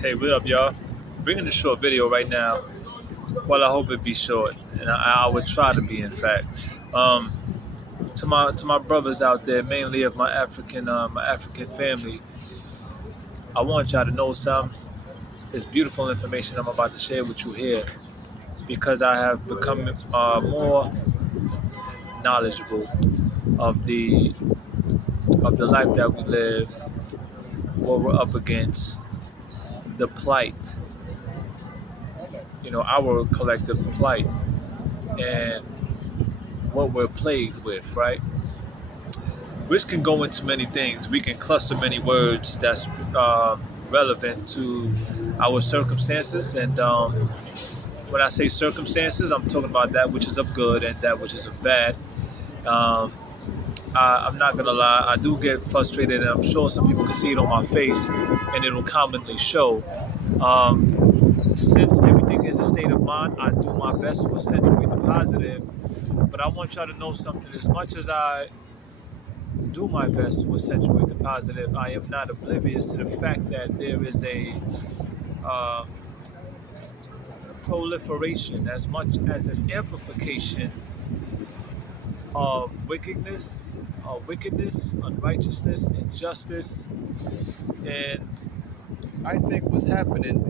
Hey, what up, y'all? Bringing a short video right now. Well, I hope it be short, and I would try to be. In fact, um, to my brothers out there, mainly of my African family, I want y'all to know some. It's beautiful information I'm about to share with you here because I have become more knowledgeable of the life that we live, what we're up against, the plight, our collective plight, and what we're plagued with, right? Which can go into many things. We can cluster many words that's relevant to our circumstances. And when I say circumstances, I'm talking about that which is of good and that which is of bad. Um, I'm not gonna lie, I do get frustrated, and I'm sure some people can see it on my face, and it'll commonly show. Since everything is a state of mind, I do my best to accentuate the positive. But I want y'all to know something. As much as I do my best to accentuate the positive, I am not oblivious to the fact that there is a uh, proliferation as much as an amplification of wickedness, unrighteousness, injustice, and I think what's happening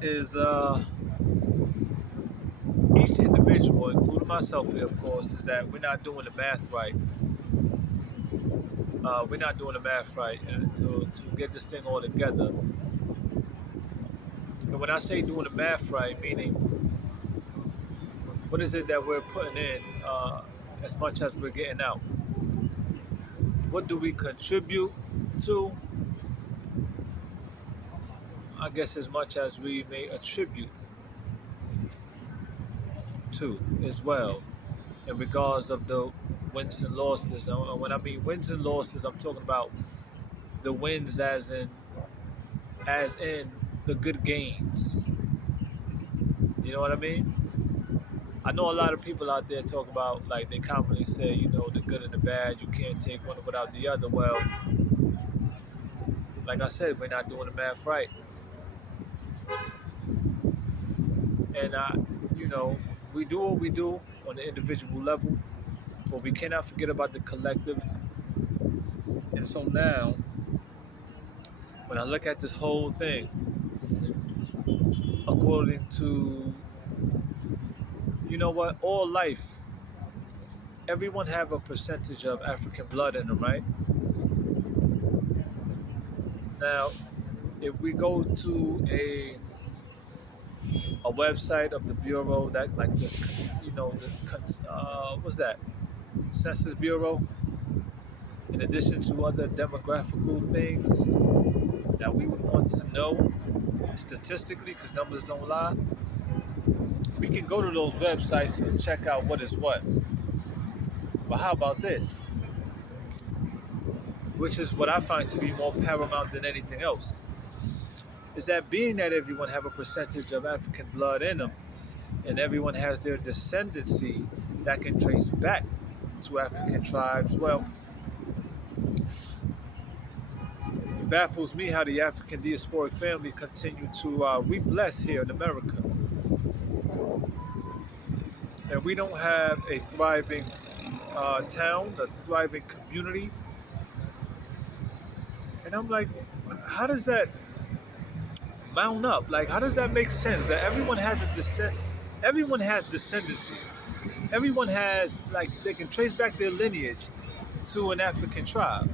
is each individual, including myself here, of course, is that we're not doing the math right. We're not doing the math right, and to get this thing all together. And when I say doing the math right, meaning what is it that we're putting in as much as we're getting out? What do we contribute to? I guess as much as we may attribute to as well, in regards of the wins and losses. And when I mean wins and losses, I'm talking about the wins as in the good gains. You know what I mean? I know a lot of people out there talk about, like, they commonly say, the good and the bad. You can't take one without the other. Well, like I said, we're not doing the math right, and you know, we do what we do on the individual level, but we cannot forget about the collective. And so now, when I look at this whole thing, according to, all life, everyone have a percentage of African blood in them, right? Now, if we go to a website of the bureau that, like, what's that? Census Bureau, in addition to other demographical things that we would want to know statistically, because numbers don't lie, we can go to those websites and check out what is what. But how about this? Which is what I find to be more paramount than anything else. Is that being that everyone have a percentage of African blood in them, and everyone has their descendancy that can trace back to African tribes, well, it baffles me how the African diasporic family continue to reap less here in America. And we don't have a thriving town, a thriving community. And I'm like, how does that mount up? Like, how does that make sense? That everyone has descendancy. Everyone has, like, they can trace back their lineage to an African tribe.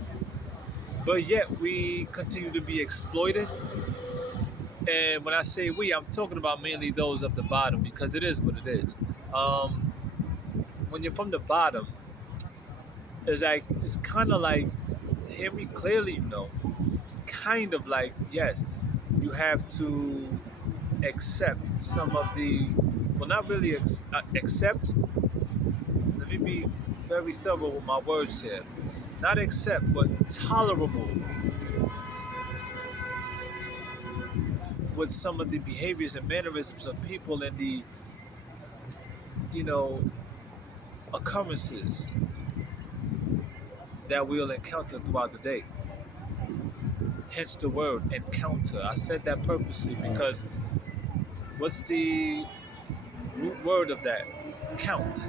But yet we continue to be exploited. And when I say we, I'm talking about mainly those of the bottom, because it is what it is. Um, when you're from the bottom, it's kind of like, hear me clearly, kind of like, yes, you have to accept some of the, well, not really accept. Let me be very thorough with my words here. Not accept, but tolerable with some of the behaviors and mannerisms of people and the, you know, occurrences that we'll encounter throughout the day. hence the word encounter. I said that purposely because what's the root word of that? Count.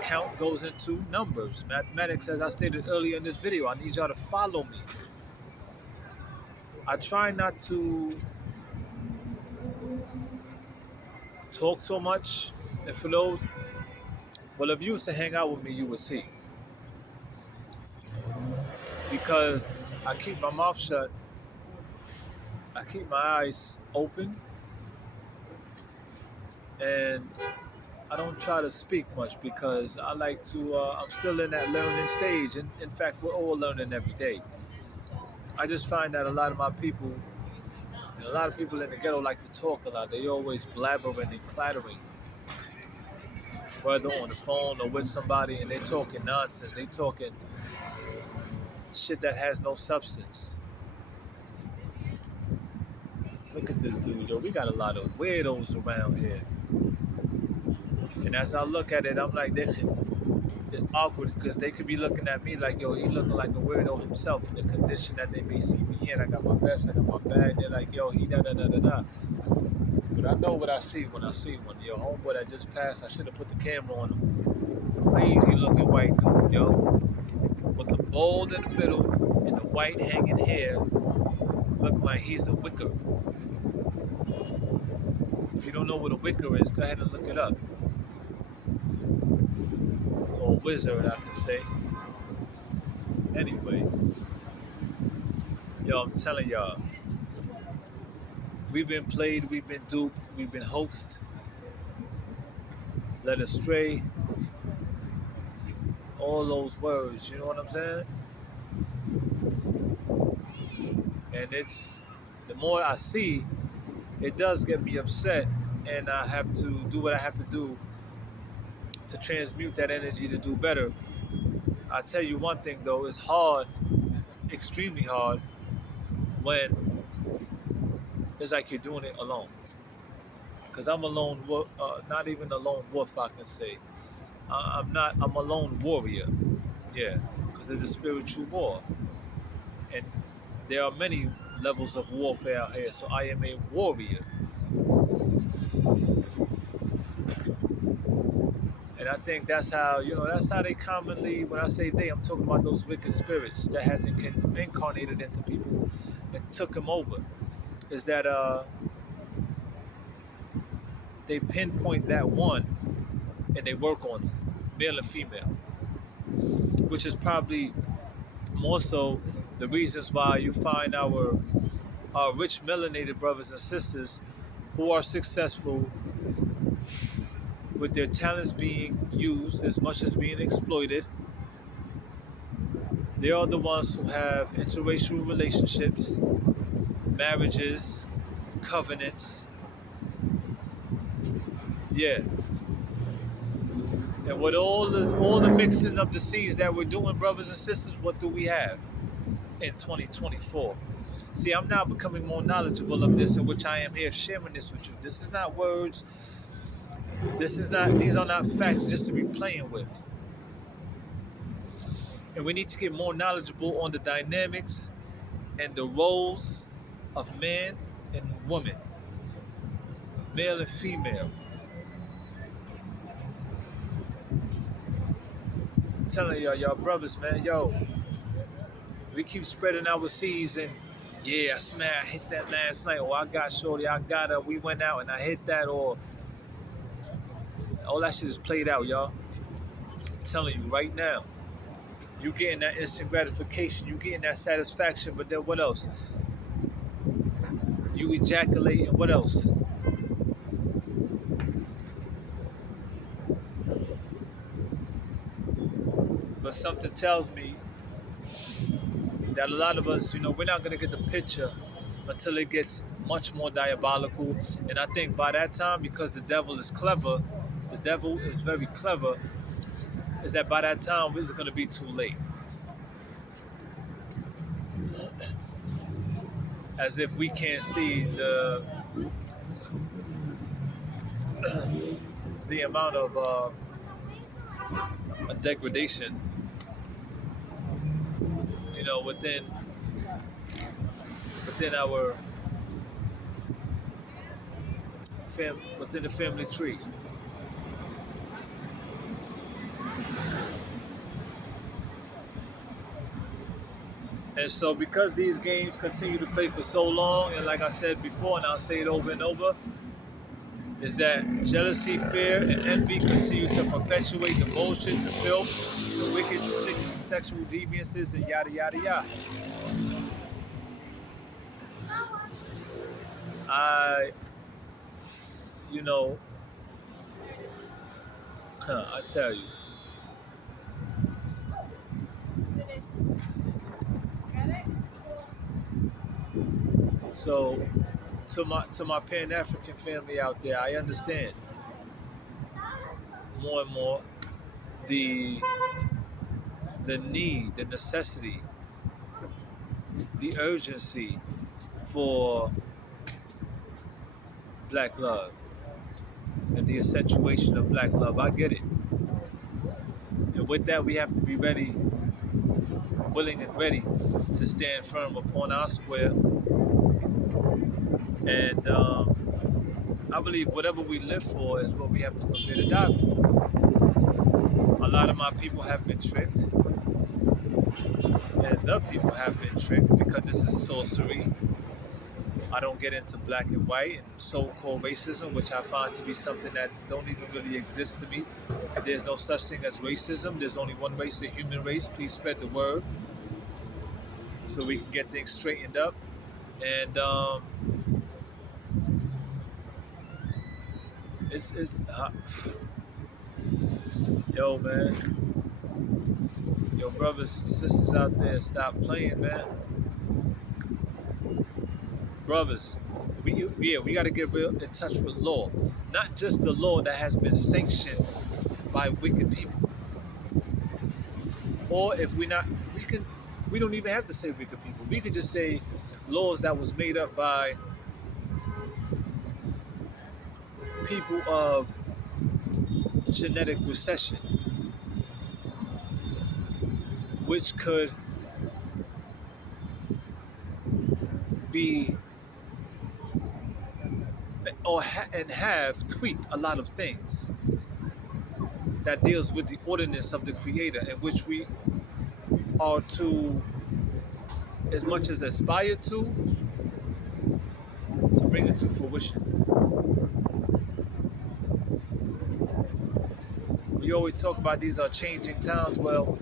Count goes into numbers. Mathematics, as I stated earlier in this video, I need y'all to follow me. I try not to talk so much, and for those, well, if you used to hang out with me, you would see. Because I keep my mouth shut, I keep my eyes open, and I don't try to speak much because I like to, I'm still in that learning stage. And in fact, we're all learning every day. I just find that a lot of my people, and a lot of people in the ghetto like to talk a lot. They always blabbering and clattering, whether on the phone or with somebody, and they talking nonsense. They talking shit that has no substance. Look at this dude, yo. We got a lot of weirdos around here. And as I look at it, I'm like, it's awkward because they could be looking at me like, yo, he looking like a weirdo himself in the condition that they may see me in. I got my vest, I got my bag. They're like, yo, he da da da da da. But I know what I see when I see one. Yo, homeboy that just passed, I should have put the camera on him. Crazy looking white dude, yo. With the bald in the middle and the white hanging hair. Look like he's a wicker. If you don't know what a wicker is, go ahead and look it up. Or wizard, I can say. Anyway, yo, I'm telling y'all, we've been played, we've been duped, we've been hoaxed, led astray, all those words, you know what I'm saying? And it's, the more I see, it does get me upset, and I have to do what I have to do to transmute that energy to do better. I tell you one thing though, it's hard, extremely hard, when it's like you're doing it alone. Because I'm a lone wolf, not even a lone wolf, I can say. I'm a lone warrior. Yeah, because there's a spiritual war. And there are many levels of warfare out here, so I am a warrior. And I think that's how, that's how they commonly, when I say they, I'm talking about those wicked spirits that has incarnated into people and took them over. Is that they pinpoint that one and they work on them, male and female, which is probably more so the reasons why you find our rich melanated brothers and sisters who are successful with their talents being used as much as being exploited. They are the ones who have interracial relationships, marriages, covenants. Yeah. And with all the mixing of the seeds that we're doing, brothers and sisters, what do we have in 2024? See, I'm now becoming more knowledgeable of this, in which I am here sharing this with you. This is not words. These are not facts just to be playing with. And we need to get more knowledgeable on the dynamics and the roles of man and woman, male and female. I'm telling y'all brothers, man, yo, we keep spreading our seeds and yeah, I hit that last night, or I got shorty, I got her, we went out and I hit that, or all that shit is played out, y'all. I'm telling you right now, you getting that instant gratification, you getting that satisfaction, but then what else? You ejaculate, and what else? But something tells me that a lot of us, we're not going to get the picture until it gets much more diabolical. And I think by that time, because the devil is clever, the devil is very clever, is that by that time, it's going to be too late. As if we can't see the amount of degradation, within within within the family tree. And so, because these games continue to play for so long, and like I said before, and I'll say it over and over, is that jealousy, fear, and envy continue to perpetuate the bullshit, the filth, the wicked, sick, sexual deviances, and yada yada yada. I, you know, I tell you. So, to my Pan African family out there, I understand more and more the the need, the necessity, the urgency for black love and the accentuation of black love. I get it. And with that, we have to be ready, willing and ready to stand firm upon our square. And I believe whatever we live for is what we have to prepare to die for. A lot of my people have been tricked, and the people have been tricked because this is sorcery. I don't get into black and white and so-called racism, which I find to be something that don't even really exist to me. There's no such thing as racism. There's only one race, the human race. Please spread the word so we can get things straightened up. And it's yo man, yo brothers and sisters out there, stop playing, man. Brothers, we got to get real in touch with law, not just the law that has been sanctioned by wicked people. Or if we not, we don't even have to say wicked people. We could just say laws that was made up by people of genetic recession, which could be and have tweaked a lot of things that deals with the ordinance of the Creator, in which we are to, as much as aspire to bring it to fruition. We always talk about these are changing times. Well,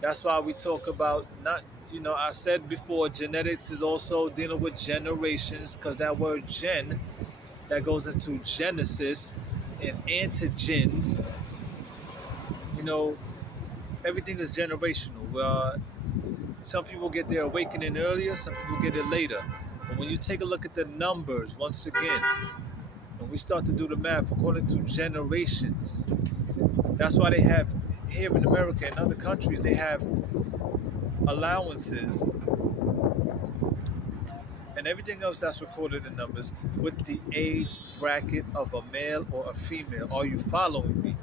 that's why we talk about not, I said before, genetics is also dealing with generations, because that word gen that goes into Genesis and antigens, everything is generational. Some people get their awakening earlier, some people get it later. But when you take a look at the numbers, once again, when we start to do the math according to generations, that's why they have, here in America and other countries, they have allowances and everything else that's recorded in numbers with the age bracket of a male or a female. Are you following me?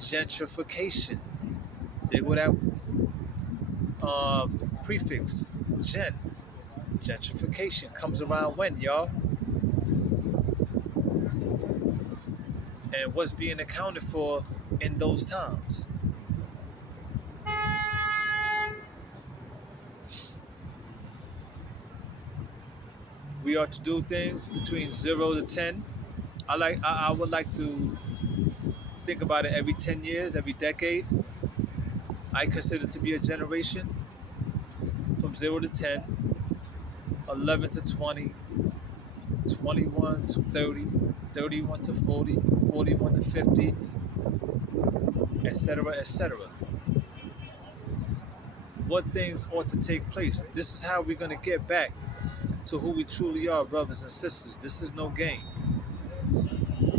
Gentrification. They would have prefix gen. Gentrification comes around when, y'all? And what's being accounted for in those times? We are to do things between 0 to 10. I would like to think about it every 10 years, every decade. I consider to be a generation from 0 to 10, 11 to 20, 21 to 30, 31 to 40, 41 to 50, etc., etc. What things ought to take place? This is how we're going to get back to who we truly are, brothers and sisters. This is no game.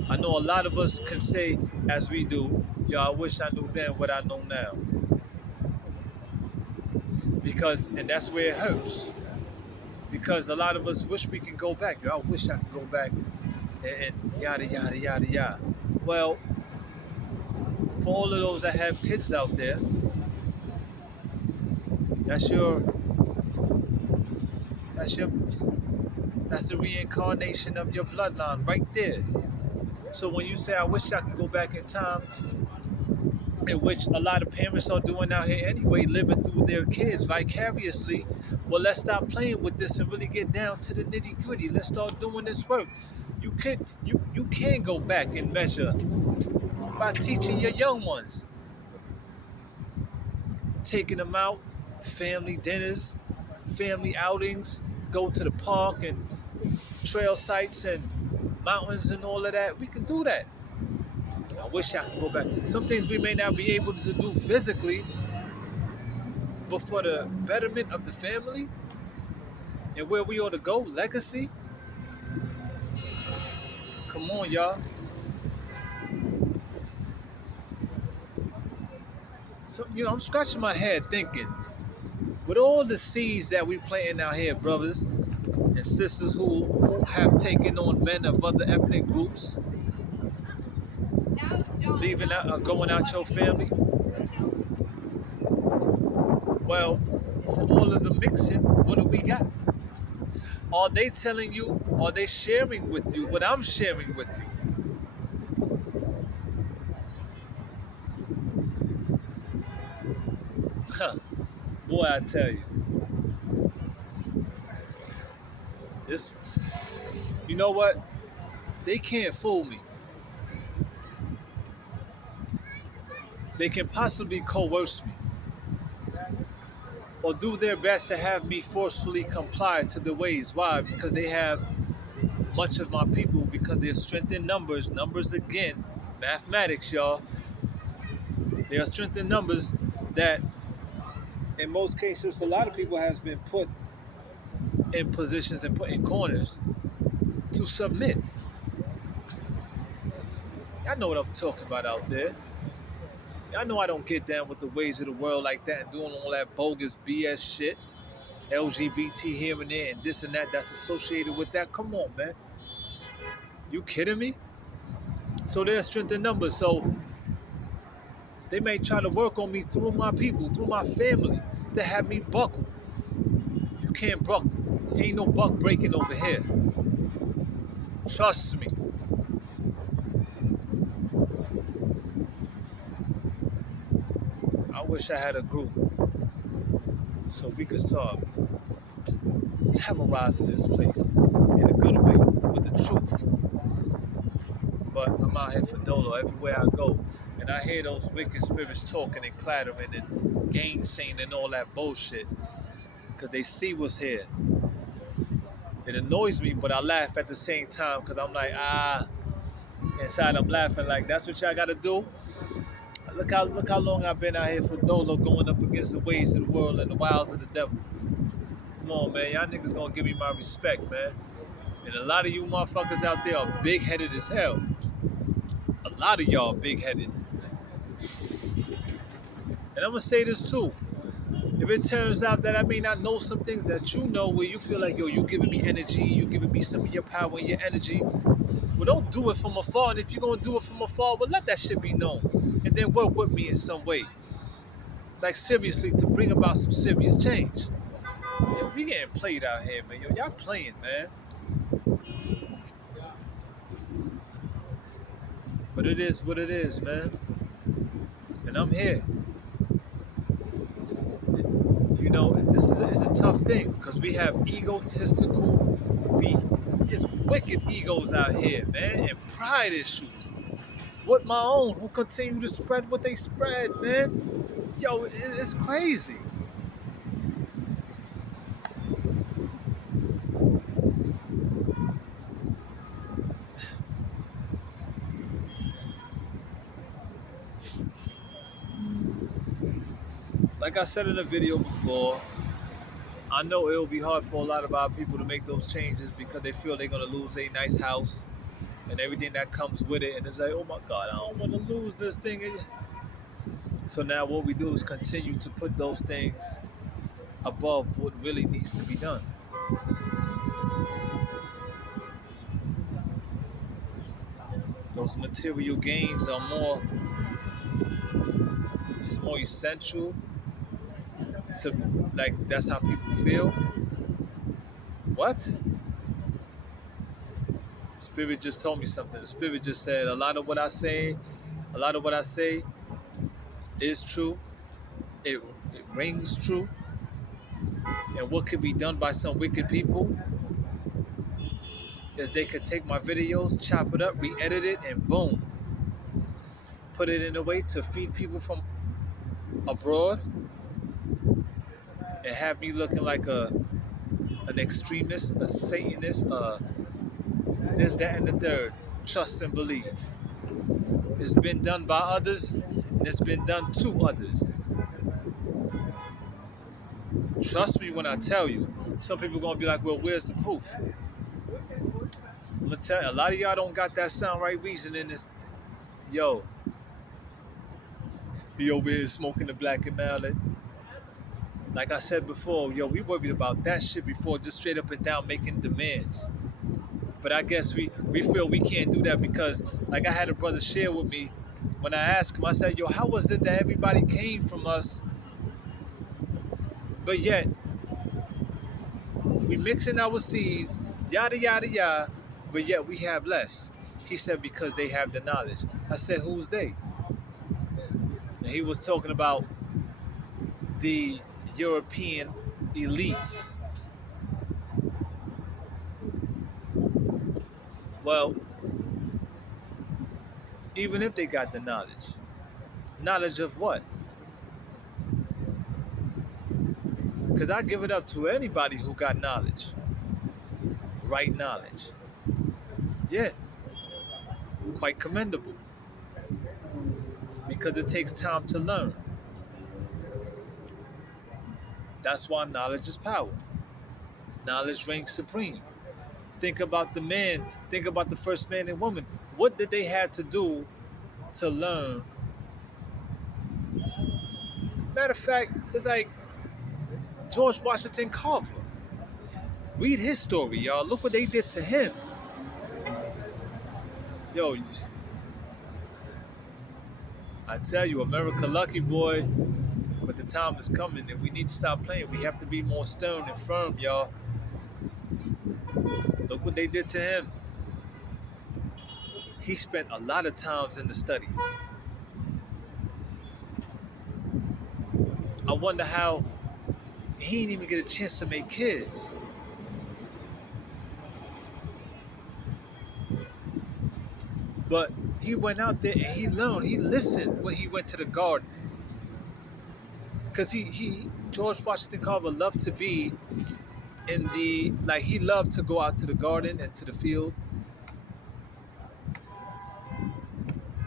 I know a lot of us can say, as we do, yo, I wish I knew then what I know now. And that's where it hurts. Because a lot of us wish we can go back. Yo, I wish I could go back and yada, yada, yada, yada. Well, for all of those that have kids out there, That's your that's your that's the reincarnation of your bloodline right there. So when you say I wish I could go back in time, in which a lot of parents are doing out here anyway, living through their kids vicariously. Well, let's stop playing with this and really get down to the nitty gritty. Let's start doing this work. You can go back and measure by teaching your young ones, taking them out, family dinners, family outings, go to the park and trail sites and mountains and all of that. We can do that. I wish I could go back. Some things we may not be able to do physically, but for the betterment of the family and where we ought to go, legacy. Come on, y'all. So, I'm scratching my head thinking, with all the seeds that we planting out here, brothers and sisters who have taken on men of other ethnic groups, leaving out or going out your family. Well, for all of the mixing, what do we got? Are they telling you? Are they sharing with you what I'm sharing with you? Huh. Boy, I tell you, this. You know what? They can't fool me. They can possibly coerce me or do their best to have me forcefully comply to the ways. Why? Because they have much of my people, because they're strength in numbers. Numbers again, mathematics, y'all. They are strength in numbers that, in most cases, a lot of people has been put in positions and put in corners to submit. Y'all know what I'm talking about out there. Y'all know I don't get down with the ways of the world like that and doing all that bogus BS shit. LGBT here and there and this and that that's associated with that. Come on, man. You kidding me? So there's strength in numbers. So they may try to work on me through my people, through my family, to have me buckle. You can't buck. Ain't no buck breaking over here. Trust me. I wish I had a group so we could start terrorizing this place in a good way with the truth. But I'm out here for Dolo everywhere I go. And I hear those wicked spirits talking and clattering and gainsaying and all that bullshit. Because they see what's here. It annoys me, but I laugh at the same time because I'm like, inside I'm laughing like, that's what y'all got to do? Look how long I've been out here for Dolo, going up against the ways of the world and the wiles of the devil. Come on, man. Y'all niggas gonna give me my respect, man. And a lot of you motherfuckers out there are big-headed as hell. A lot of y'all big-headed. And I'm gonna say this too. If it turns out that I may not know some things that you know, where you feel like, yo, you giving me energy, you giving me some of your power and your energy, well, don't do it from afar. And if you're gonna do it from afar, well, let that shit be known. And then work with me in some way. Like, seriously, to bring about some serious change. Yo, we getting played out here, man. Yo, y'all playing, man. But it is what it is, man. And I'm here. This is a tough thing because we have egotistical, it's wicked egos out here, man, and pride issues. With my own, who continue to spread what they spread, man. Yo, it's crazy. Like I said in the video before, I know it'll be hard for a lot of our people to make those changes because they feel they're gonna lose a nice house and everything that comes with it, and it's like, oh my God, I don't want to lose this thing. So now what we do is continue to put those things above what really needs to be done. Those material gains are more essential to, like, that's how people feel. What? Spirit just told me something. The spirit just said a lot of what I say is true. It rings true. And what could be done by some wicked people is they could take my videos, chop it up, re-edit it, and boom, put it in a way to feed people from abroad and have me looking like an extremist, a Satanist, this, that, and the third. Trust and believe. It's been done by others, and it's been done to others. Trust me when I tell you. Some people gonna be like, well, where's the proof? I'm gonna tell you, a lot of y'all don't got that sound right reasoning. This, yo, be over here smoking the black and mallet. Like I said before, yo, we worried about that shit before just straight up and down making demands. But I guess we feel we can't do that because, like I had a brother share with me, when I asked him, I said, yo, how was it that everybody came from us, but yet we mixing our seeds, yada, yada, yada, but yet we have less? He said, because they have the knowledge. I said, who's they? And he was talking about the European elites. Well, even if they got the knowledge of what? Because I give it up to anybody who got knowledge, right knowledge. Yeah, quite commendable. Because it takes time to learn. That's why knowledge is power. Knowledge reigns supreme. Think about the man, think about the first man and woman. What did they have to do to learn? Matter of fact, it's like George Washington Carver. Read his story, y'all. Look what they did to him. Yo, I tell you, America lucky, boy. But the time is coming and we need to stop playing. We have to be more stern and firm, y'all. Look what they did to him. He spent a lot of times in the study. I wonder how he didn't even get a chance to make kids. But he went out there and he learned. He listened when he went to the garden. Because George Washington Carver loved to be in the, like, he loved to go out to the garden and to the field.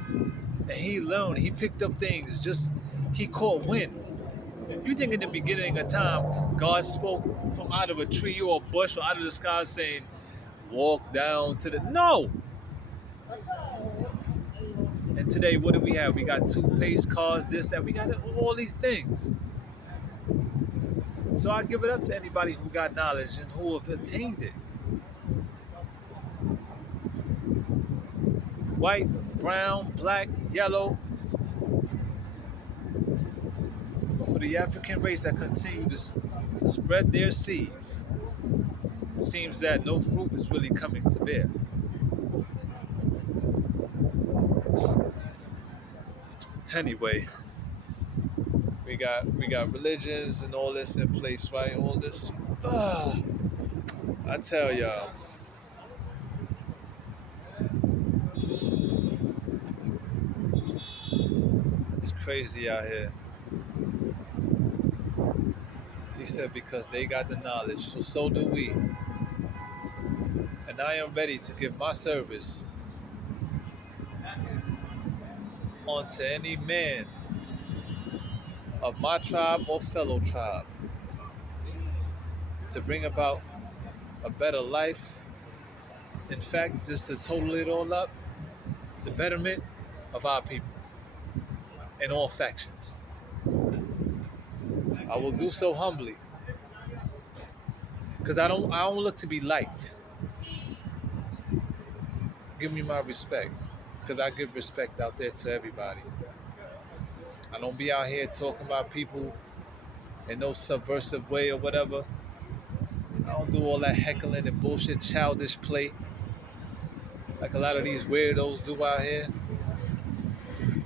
And he learned, he picked up things, just, he caught wind. You think in the beginning of time, God spoke from out of a tree or a bush or out of the sky saying, walk down to the, no! And today, what do we have? We got toothpaste, cars, this, that, we got all these things. So I give it up to anybody who got knowledge and who have attained it. White, brown, black, yellow. But for the African race that continue to spread their seeds, it seems that no fruit is really coming to bear. Anyway, we got religions and all this in place, right? All this. I tell y'all. It's crazy out here. He said because they got the knowledge, so do we. And I am ready to give my service onto any man of my tribe or fellow tribe to bring about a better life. In fact, just to total it all up, the betterment of our people in all factions. I will do so humbly, because I don't look to be liked. Give me my respect, because I give respect out there to everybody. I don't be out here talking about people in no subversive way or whatever. I don't do all that heckling and bullshit, childish play like a lot of these weirdos do out here. And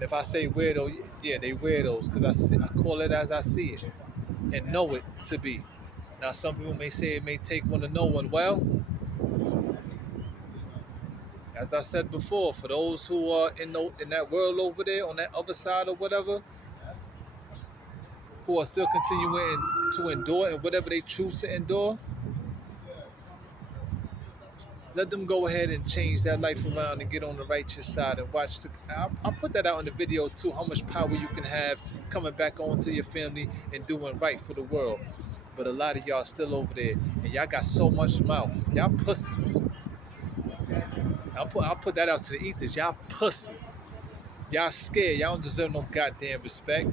if I say weirdo, yeah, they weirdos because I call it as I see it and know it to be. Now, some people may say it may take one to know one. Well, as I said before, for those who are in that world over there, on that other side or whatever, who are still continuing to endure and whatever they choose to endure, let them go ahead and change that life around and get on the righteous side and watch. I'll put that out in the video too, how much power you can have coming back onto your family and doing right for the world. But a lot of y'all still over there, and y'all got so much mouth. Y'all pussies. I'll put that out to the ethers. Y'all pussy. Y'all scared. Y'all don't deserve no goddamn respect.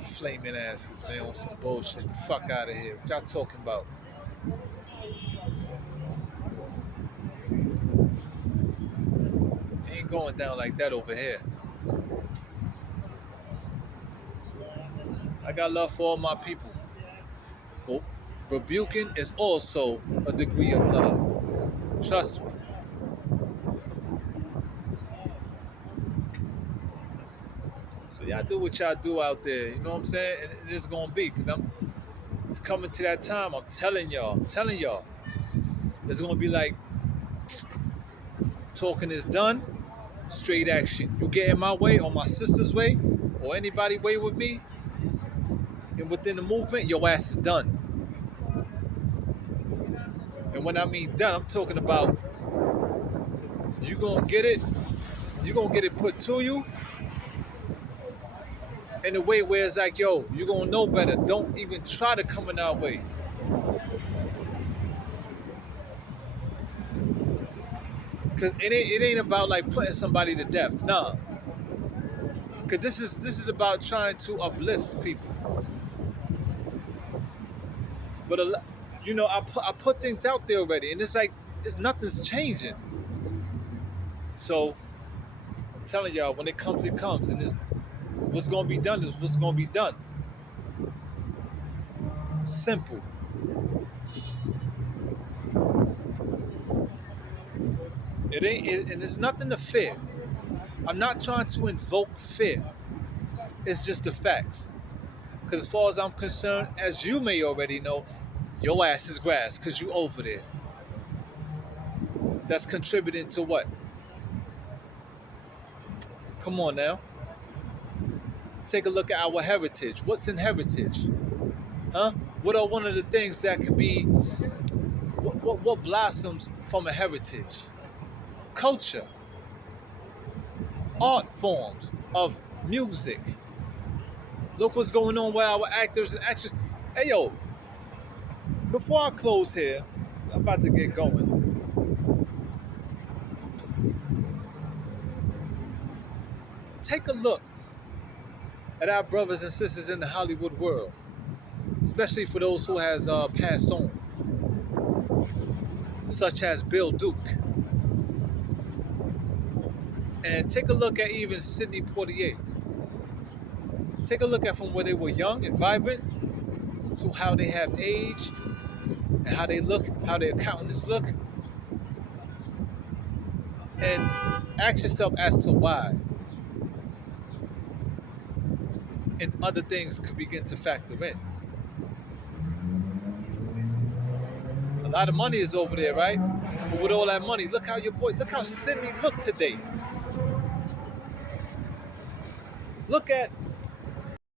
Flaming asses, man, on some bullshit. The fuck out of here. What y'all talking about? It ain't going down like that over here. I got love for all my people. But rebuking is also a degree of love. Trust me. So y'all do what y'all do out there. You know what I'm saying? And it's gonna be, because it's coming to that time. I'm telling y'all. It's gonna be like, talking is done, straight action. You get in my way or my sister's way or anybody way with me, and within the movement, your ass is done. And when I mean done, I'm talking about you gonna get it put to you in a way where it's like, yo, you gonna know better. Don't even try to come in our way. Cause it ain't about like putting somebody to death. Nah. Cause this is about trying to uplift people. But I put things out there already, and it's like nothing's changing. So I'm telling y'all, when it comes, it comes, and what's gonna be done is what's gonna be done. Simple. It ain't, and there's nothing to fear. I'm not trying to invoke fear. It's just the facts. Because as far as I'm concerned, as you may already know, your ass is grass because you over there. That's contributing to what? Come on now. Take a look at our heritage. What's in heritage? Huh? What are one of the things that could be, what blossoms from a heritage? Culture. Art forms of music. Look what's going on with our actors and actresses. Hey, yo, before I close here, I'm about to get going. Take a look at our brothers and sisters in the Hollywood world, especially for those who has passed on, such as Bill Duke. And take a look at even Sidney Poitier. Take a look at from where they were young and vibrant to how they have aged and how they look, how their countenance look. And ask yourself as to why. And other things could begin to factor in. A lot of money is over there, right? But with all that money, look how Sidney looked today. Look at